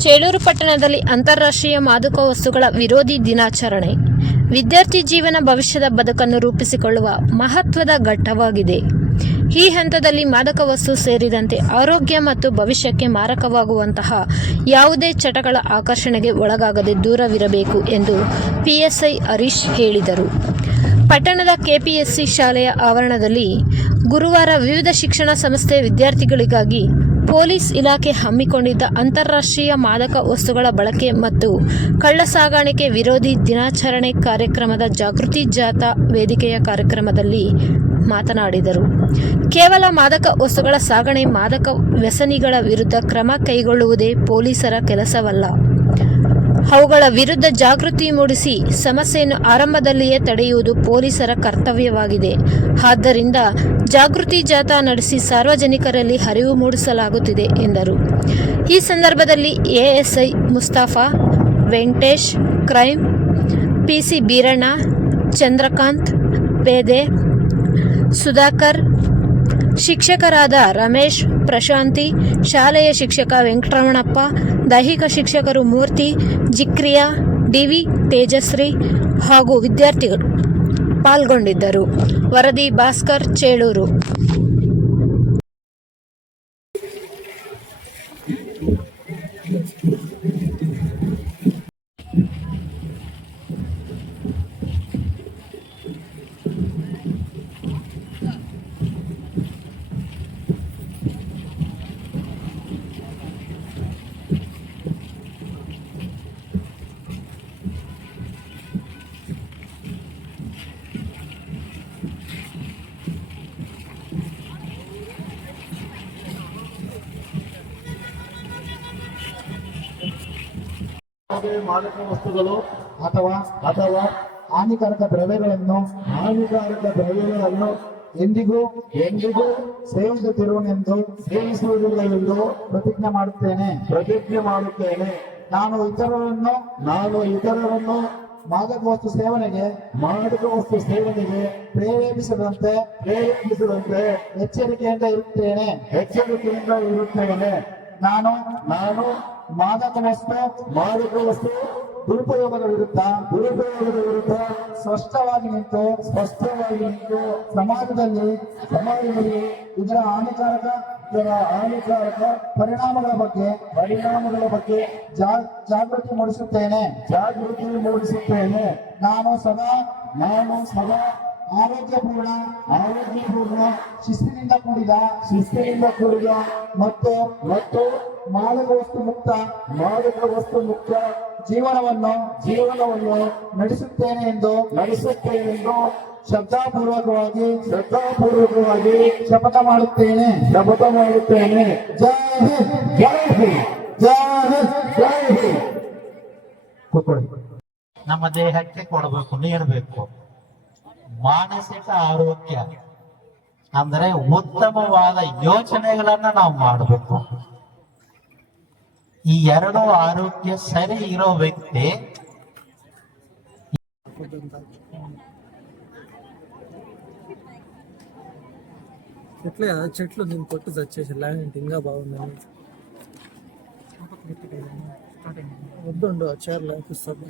ಚೇಳೂರು ಪಟ್ಟಣದಲ್ಲಿ ಅಂತಾರಾಷ್ಟ್ರೀಯ ಮಾದಕ ವಸ್ತುಗಳ ವಿರೋಧಿ ದಿನಾಚರಣೆ. ವಿದ್ಯಾರ್ಥಿ ಜೀವನ ಭವಿಷ್ಯದ ಬದುಕನ್ನು ರೂಪಿಸಿಕೊಳ್ಳುವ ಮಹತ್ವದ ಘಟ್ಟವಾಗಿದೆ. ಈ ಹಂತದಲ್ಲಿ ಮಾದಕ ವಸ್ತು ಸೇರಿದಂತೆ ಆರೋಗ್ಯ ಮತ್ತು ಭವಿಷ್ಯಕ್ಕೆ ಮಾರಕವಾಗುವಂತಹ ಯಾವುದೇ ಚಟಗಳ ಆಕರ್ಷಣೆಗೆ ಒಳಗಾಗದೆ ದೂರವಿರಬೇಕು ಎಂದು ಪಿಎಸ್ಐ ಹರೀಶ್ ಹೇಳಿದರು. ಪಟ್ಟಣದ ಕೆಪಿಎಸ್ಸಿ ಶಾಲೆಯ ಆವರಣದಲ್ಲಿ ಗುರುವಾರ ವಿವಿಧ ಶಿಕ್ಷಣ ಸಂಸ್ಥೆ ವಿದ್ಯಾರ್ಥಿಗಳಿಗಾಗಿ ಪೊಲೀಸ್ ಇಲಾಖೆ ಹಮ್ಮಿಕೊಂಡಿದ್ದ ಅಂತಾರಾಷ್ಟ್ರೀಯ ಮಾದಕ ವಸ್ತುಗಳ ಬಳಕೆ ಮತ್ತು ಕಳ್ಳಸಾಗಾಣಿಕೆ ವಿರೋಧಿ ದಿನಾಚರಣೆ ಕಾರ್ಯಕ್ರಮದ ಜಾಗೃತಿ ಜಾಥಾ ವೇದಿಕೆಯ ಕಾರ್ಯಕ್ರಮದಲ್ಲಿ ಮಾತನಾಡಿದರು. ಕೇವಲ ಮಾದಕ ವಸ್ತುಗಳ ಸಾಗಣೆ ಮಾದಕ ವ್ಯಸನಿಗಳ ವಿರುದ್ಧ ಕ್ರಮ ಕೈಗೊಳ್ಳುವುದೇ ಪೊಲೀಸರ ಕೆಲಸವಲ್ಲ. ಅವುಗಳ ವಿರುದ್ಧ ಜಾಗೃತಿ ಮೂಡಿಸಿ ಸಮಸ್ಯೆಯನ್ನು ಆರಂಭದಲ್ಲಿಯೇ ತಡೆಯುವುದು ಪೊಲೀಸರ ಕರ್ತವ್ಯವಾಗಿದೆ. ಆದ್ದರಿಂದ ಜಾಗೃತಿ ಜಾಥಾ ನಡೆಸಿ ಸಾರ್ವಜನಿಕರಲ್ಲಿ ಅರಿವು ಮೂಡಿಸಲಾಗುತ್ತಿದೆ ಎಂದರು. ಈ ಸಂದರ್ಭದಲ್ಲಿ ASI Mustafa, Venkatesh crime PC Beeranna, Chandrakant ಪೇದೆ ಸುಧಾಕರ್, ಶಿಕ್ಷಕರಾದ ರಮೇಶ್ ಪ್ರಶಾಂತಿ, ಶಾಲೆಯ ಶಿಕ್ಷಕ ವೆಂಕಟರಮಣಪ್ಪ, ದೈಹಿಕ ಶಿಕ್ಷಕರು ಮೂರ್ತಿ, ಜಿಕ್ರಿಯಾ, ಡಿವಿ ತೇಜಸ್ವಿ ಹಾಗೂ ವಿದ್ಯಾರ್ಥಿಗಳು ಪಾಲ್ಗೊಂಡಿದ್ದರು. ವರದಿ ಭಾಸ್ಕರ್, ಚೇಳೂರು. ಯಾವುದೇ ಮಾದಕ ವಸ್ತುಗಳು ಅಥವಾ ಅಥವಾ ಹಾನಿಕಾರಕ ದ್ರವ್ಯಗಳನ್ನು ಹಾನಿಕಾರಕ ದ್ರವ್ಯಗಳನ್ನು ಎಂದಿಗೂ ಎಂದಿಗೂ ಸೇವಿಸುತ್ತಿರುವನೆಂದು ಸೇವಿಸುವುದಿಲ್ಲವೆಂದು ಪ್ರತಿಜ್ಞೆ ಮಾಡುತ್ತೇನೆ. ಪ್ರತಿಜ್ಞೆ ಮಾಡುತ್ತೇನೆ. ನಾನು ಇತರರನ್ನು ನಾನು ಇತರರನ್ನು ಮಾದಕ ವಸ್ತು ಸೇವನೆಗೆ ಮಾದಕ ವಸ್ತು ಸೇವನೆಗೆ ಪ್ರೇರೇಪಿಸದಂತೆ ಪ್ರೇರೇಪಿಸದಂತೆ ಎಚ್ಚರಿಕೆಯಿಂದ ಇರುತ್ತೇನೆ. ಎಚ್ಚರಿಕೆಯಿಂದ ಇರುತ್ತೇನೆ. ನಾನು ನಾನು ಮಾದಕ ವಸ್ತು ಮಾದಕ ವಸ್ತು ದುರುಪಯೋಗದ ವಿರುದ್ಧ ದುರುಪಯೋಗದ ವಿರುದ್ಧ ಸ್ಪಷ್ಟವಾಗಿ ನಿಂತು ಸ್ಪಷ್ಟವಾಗಿ ನಿಂತು ಸಮಾಜದಲ್ಲಿ ಸಮಾಜದಲ್ಲಿ ಇದರ ಹಾನಿಕಾರಕ ಇದರ ಹಾನಿಕಾರಕ ಪರಿಣಾಮಗಳ ಬಗ್ಗೆ ಪರಿಣಾಮಗಳ ಬಗ್ಗೆ ಜಾ- ಜಾಗೃತಿ ಮೂಡಿಸುತ್ತೇನೆ. ಜಾಗೃತಿ ಮೂಡಿಸುತ್ತೇನೆ. ನಾನು ಸದಾ ನಾನು ಸದಾ ಆರೋಗ್ಯಪೂರ್ಣ ಆರೋಗ್ಯಪೂರ್ಣ ಶಿಸ್ತಿನಿಂದ ಕೂಡಿದ ಶಿಸ್ತಿನಿಂದ ಕೂಡಿದ ಮತ್ತು ಮತ್ತು ಮಾದಕ ವಸ್ತು ಮುಕ್ತ ಮಾದಕ ವಸ್ತು ಮುಕ್ತ ಜೀವನವನ್ನು ಜೀವನವನ್ನು ನಡೆಸುತ್ತೇನೆ ಎಂದು ನಡೆಸುತ್ತೇನೆ ಎಂದು ಶ್ರದ್ಧಾಪೂರ್ವಕವಾಗಿ ಶ್ರದ್ಧಾಪೂರ್ವಕವಾಗಿ ಶಪಥ ಮಾಡುತ್ತೇನೆ. ಶಪಥ ಮಾಡುತ್ತೇನೆ. ಜೈ ಹಿಂದ್ ಜೈ ಹಿಂದ್ ಜೈ ಹಿಂದ್ ಜೈ ಹಿಂದ್. ನಮ್ಮ ದೇಹಕ್ಕೆ ಕೊಡಬೇಕು ನೀಡಬೇಕು ಮಾನಸಿಕ ಆರೋಗ್ಯ ಅಂದ್ರೆ ಉತ್ತಮವಾದ ಯೋಚನೆಗಳನ್ನ ನಾವು ಮಾಡಬೇಕು ಈ ಎರಡು ಆರೋಗ್ಯ ಸರಿ ಇರೋ ವ್ಯಕ್ತಿ చెట్లే కదా చెట్లు దీన్ని కొట్టి చచ్చేసి ల్యాండ్ ఇంకా బాగుందని వద్దుండు ఆ చీరలు వేపిస్తాను